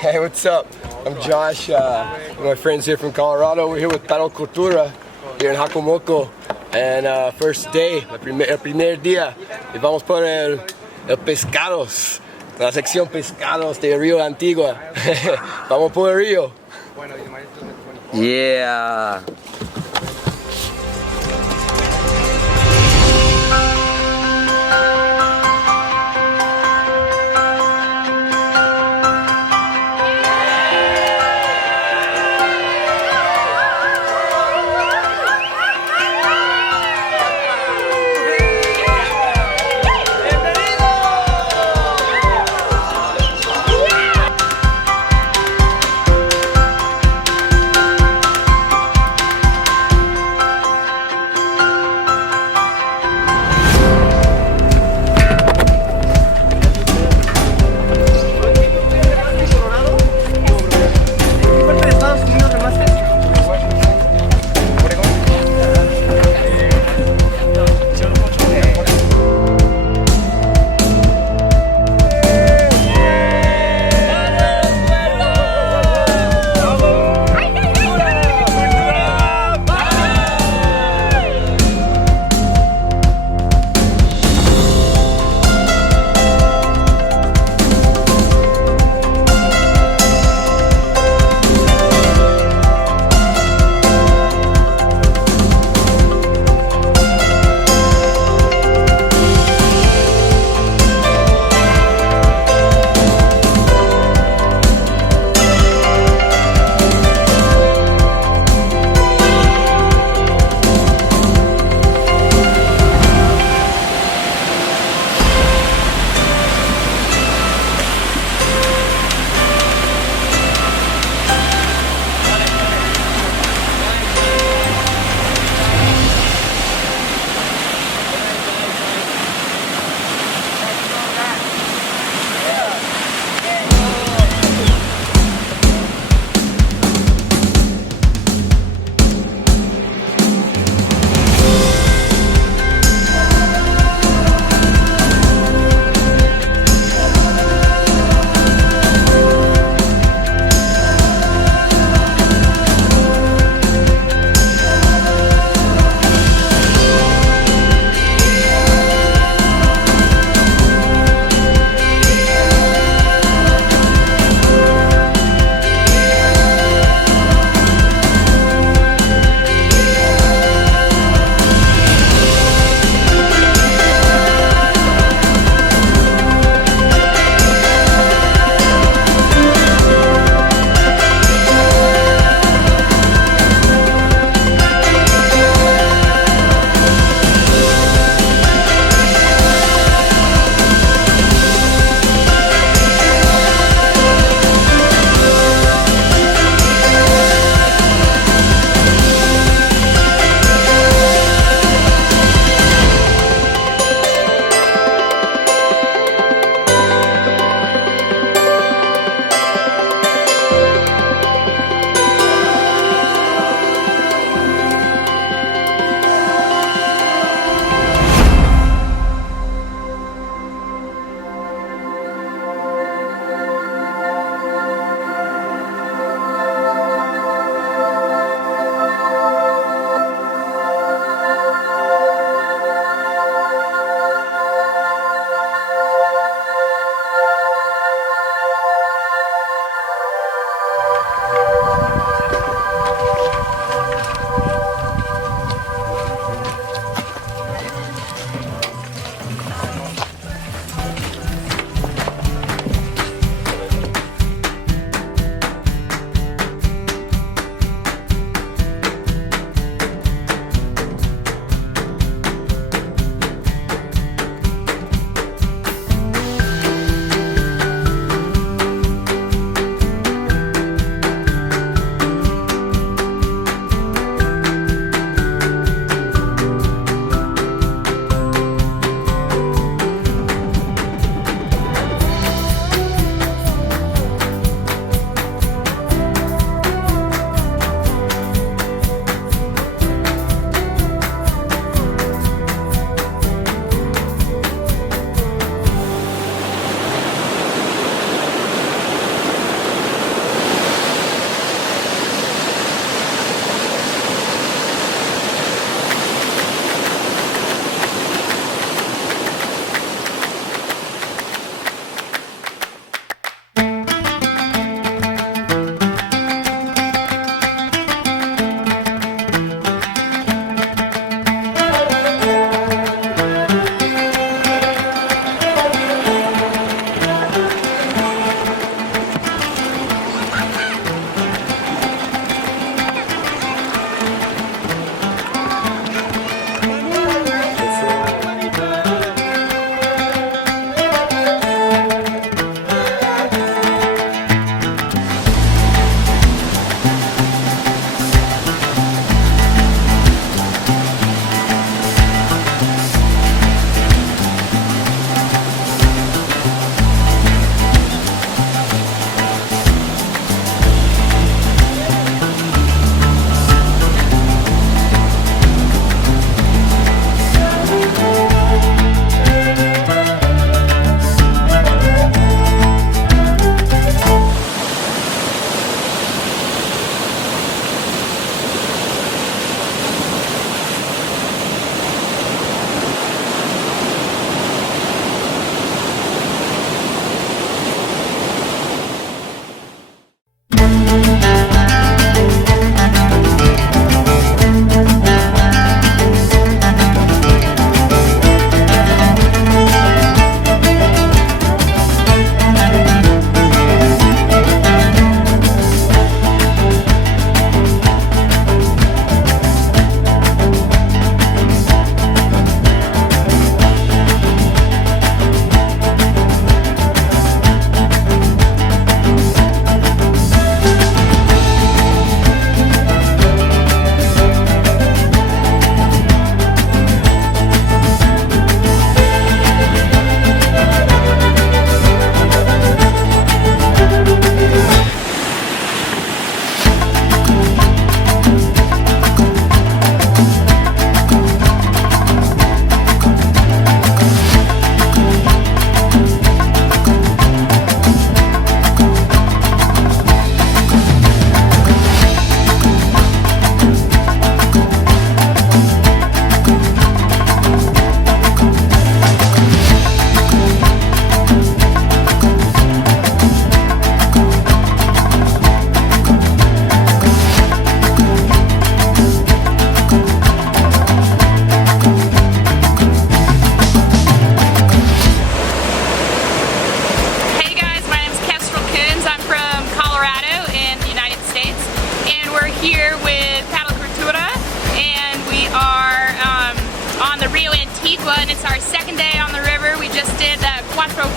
Hey, what's up? I'm Josh. My friends here from Colorado. We're here with Cultura here in Jalcomulco. And first day, el primer día, y vamos por el Pescados, la sección Pescados de Río Antigua. Vamos por el río. Yeah.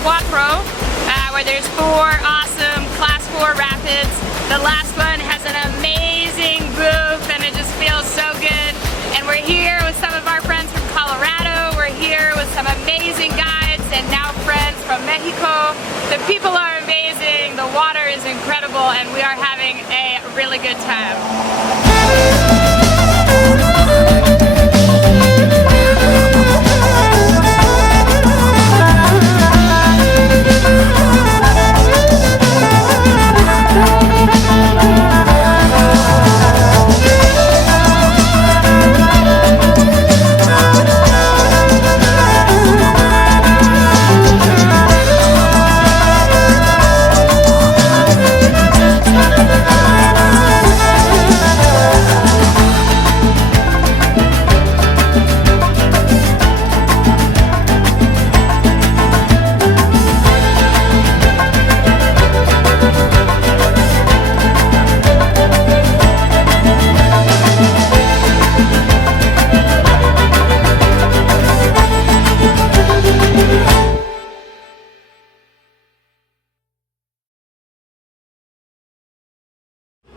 4X4, where there's 4 awesome Class 4 rapids. The last one has an amazing booth and it just feels so good. And we're here with some of our friends from Colorado. We're here with some amazing guides and now friends from Mexico. The people are amazing, the water is incredible, and we are having a really good time.